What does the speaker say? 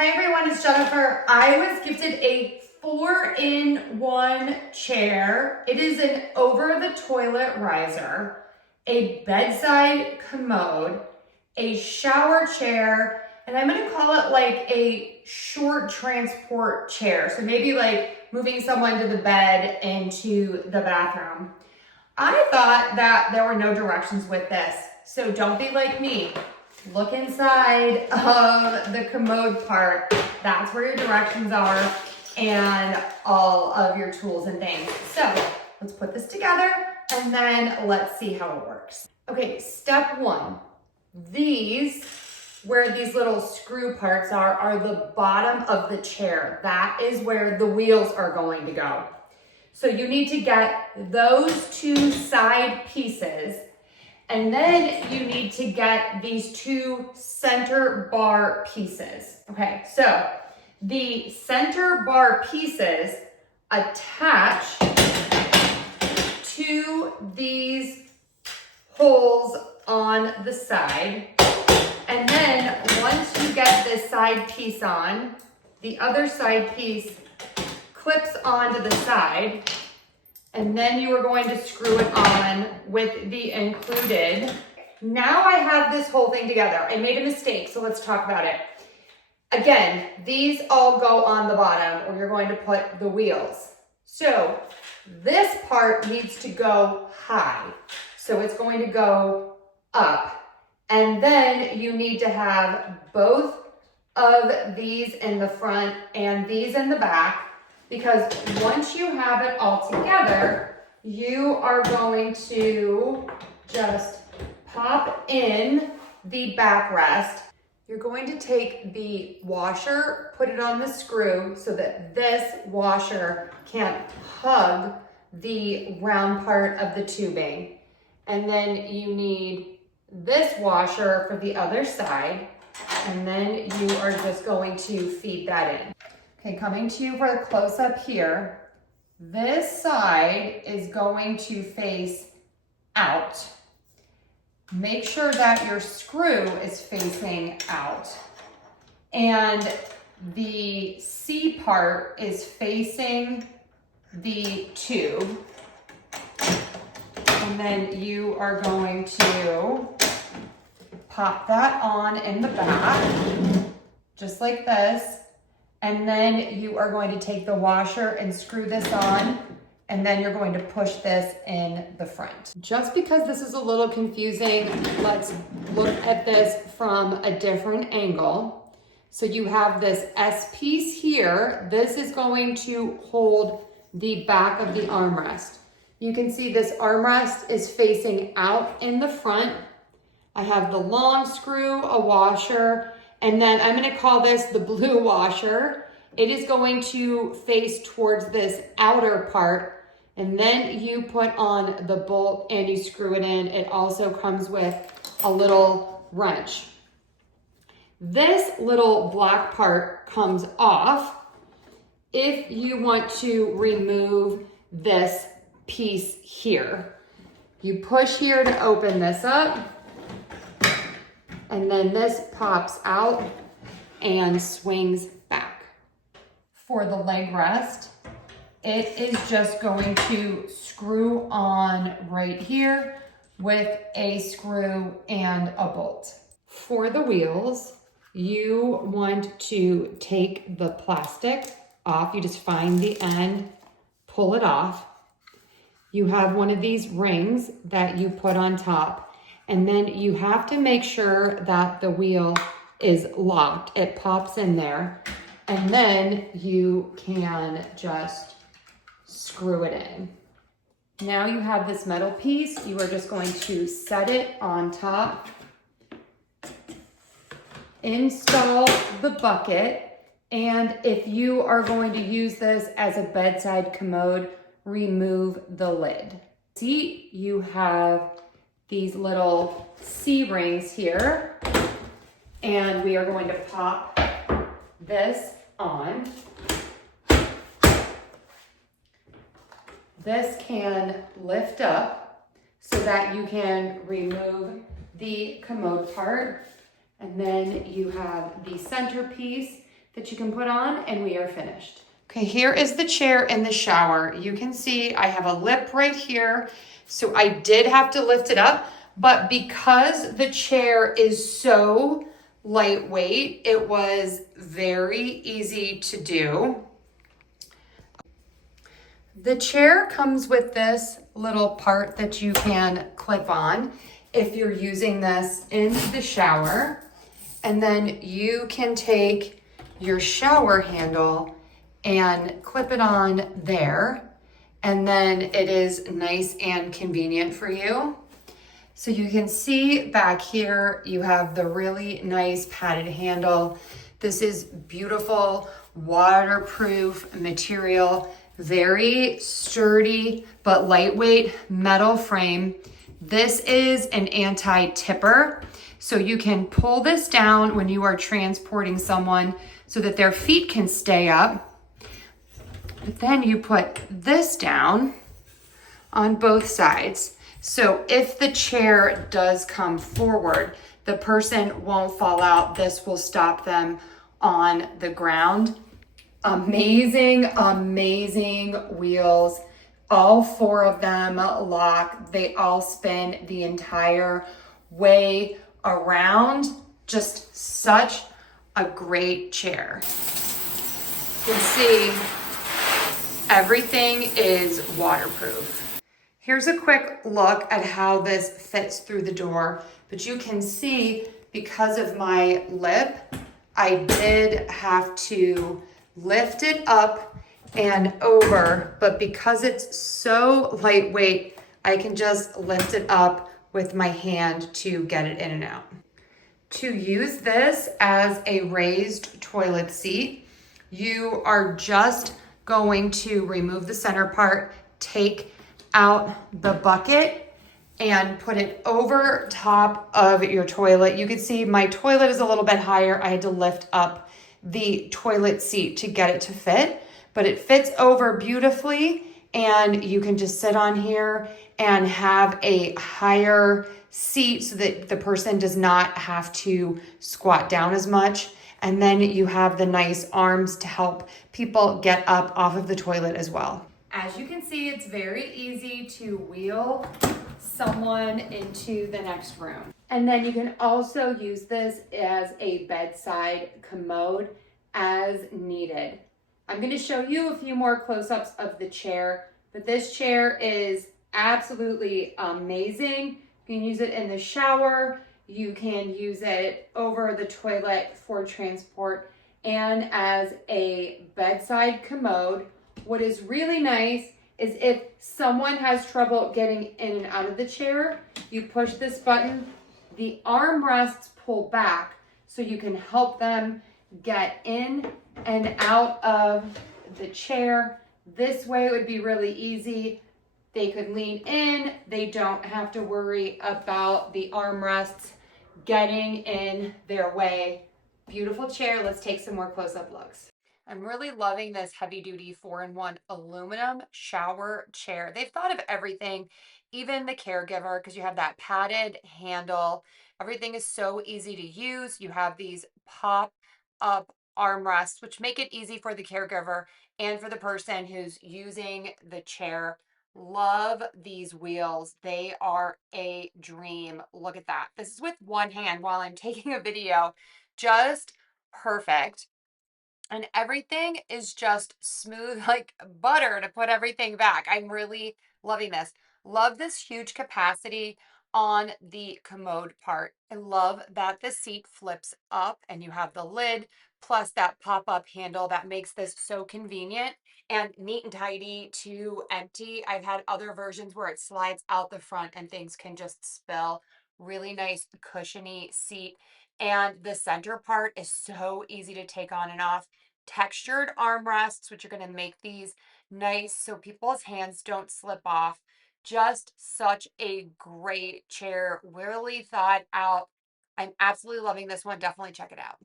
Hi everyone, it's Jennifer. I was gifted a 4-in-1 chair. It is an over-the-toilet riser, a bedside commode, a shower chair, and I'm gonna call it like a short transport chair. So maybe like moving someone to the bed into the bathroom. I thought that there were no directions with this, so don't be like me. Look inside of the commode part. That's where your directions are and all of your tools and things. So let's put this together and then let's see how it works. Okay, step one. These, where these little screw parts are the bottom of the chair. That is where the wheels are going to go. So you need to get those two side pieces, and then you need to get these two center bar pieces. Okay, so the center bar pieces attach to these holes on the side. And then once you get this side piece on, the other side piece clips onto the side. And then you are going to screw it on with the included. Now I have this whole thing together. I made a mistake, so let's talk about it. Again, these all go on the bottom where you're going to put the wheels. So this part needs to go high. So it's going to go up. And then you need to have both of these in the front and these in the back, because once you have it all together, you are going to just pop in the backrest. You're going to take the washer, put it on the screw so that this washer can hug the round part of the tubing. And then you need this washer for the other side, and then you are just going to feed that in. Okay, coming to you for a close-up here. This side is going to face out. Make sure that your screw is facing out. And the C part is facing the tube. And then you are going to pop that on in the back, just like this. And then you are going to take the washer and screw this on, and then you're going to push this in the front. Just because this is a little confusing, let's look at this from a different angle. So you have this S piece here. This is going to hold the back of the armrest. You can see this armrest is facing out in the front. I have the long screw, a washer, and then I'm gonna call this the blue washer. It is going to face towards this outer part, and then you put on the bolt and you screw it in. It also comes with a little wrench. This little black part comes off if you want to remove this piece here. You push here to open this up, and then this pops out and swings back. For the leg rest, it is just going to screw on right here with a screw and a bolt. For the wheels, you want to take the plastic off. You just find the end, pull it off. You have one of these rings that you put on top. And then you have to make sure that the wheel is locked. It pops in there. And then you can just screw it in. Now you have this metal piece. You are just going to set it on top. Install the bucket. And if you are going to use this as a bedside commode, remove the lid. See, you have these little C-rings here, and we are going to pop this on. This can lift up so that you can remove the commode part, and then you have the centerpiece that you can put on, and we are finished. Okay, here is the chair in the shower. You can see I have a lip right here. So I did have to lift it up, but because the chair is so lightweight, it was very easy to do. The chair comes with this little part that you can clip on if you're using this in the shower. And then you can take your shower handle and clip it on there. And then it is nice and convenient for you. So you can see back here, you have the really nice padded handle. This is beautiful, waterproof material, very sturdy, but lightweight metal frame. This is an anti-tipper. So you can pull this down when you are transporting someone so that their feet can stay up. But then you put this down on both sides. So if the chair does come forward, the person won't fall out. This will stop them on the ground. Amazing, amazing wheels. All 4 of them lock. They all spin the entire way around. Just such a great chair. You can see everything is waterproof. Here's a quick look at how this fits through the door, but you can see because of my lip, I did have to lift it up and over, but because it's so lightweight, I can just lift it up with my hand to get it in and out. To use this as a raised toilet seat, you are just going to remove the center part, take out the bucket, and put it over top of your toilet. You can see my toilet is a little bit higher. I had to lift up the toilet seat to get it to fit, but it fits over beautifully, and you can just sit on here and have a higher seat so that the person does not have to squat down as much. And then you have the nice arms to help people get up off of the toilet as well. As you can see, it's very easy to wheel someone into the next room. And then you can also use this as a bedside commode as needed. I'm going to show you a few more close-ups of the chair, but this chair is absolutely amazing. You can use it in the shower, you can use it over the toilet for transport, and as a bedside commode. What is really nice is if someone has trouble getting in and out of the chair, you push this button, the armrests pull back so you can help them get in and out of the chair. This way it would be really easy. They could lean in. They don't have to worry about the armrests getting in their way. Beautiful chair. Let's take some more close-up looks. I'm really loving this heavy duty 4-in-1 aluminum shower chair. They've thought of everything, even the caregiver, because you have that padded handle. Everything is so easy to use. You have these pop up armrests, which make it easy for the caregiver and for the person who's using the chair. Love these wheels. They are a dream. Look at that. This is with one hand while I'm taking a video. Just perfect. And everything is just smooth like butter to put everything back. I'm really loving this. Love this huge capacity on the commode part. I love that the seat flips up and you have the lid plus that pop-up handle that makes this so convenient and neat and tidy to empty. I've had other versions where it slides out the front and things can just spill. Really nice cushiony seat. And the center part is so easy to take on and off. Textured armrests, which are going to make these nice so people's hands don't slip off. Just such a great chair, really thought out. I'm absolutely loving this one. Definitely check it out.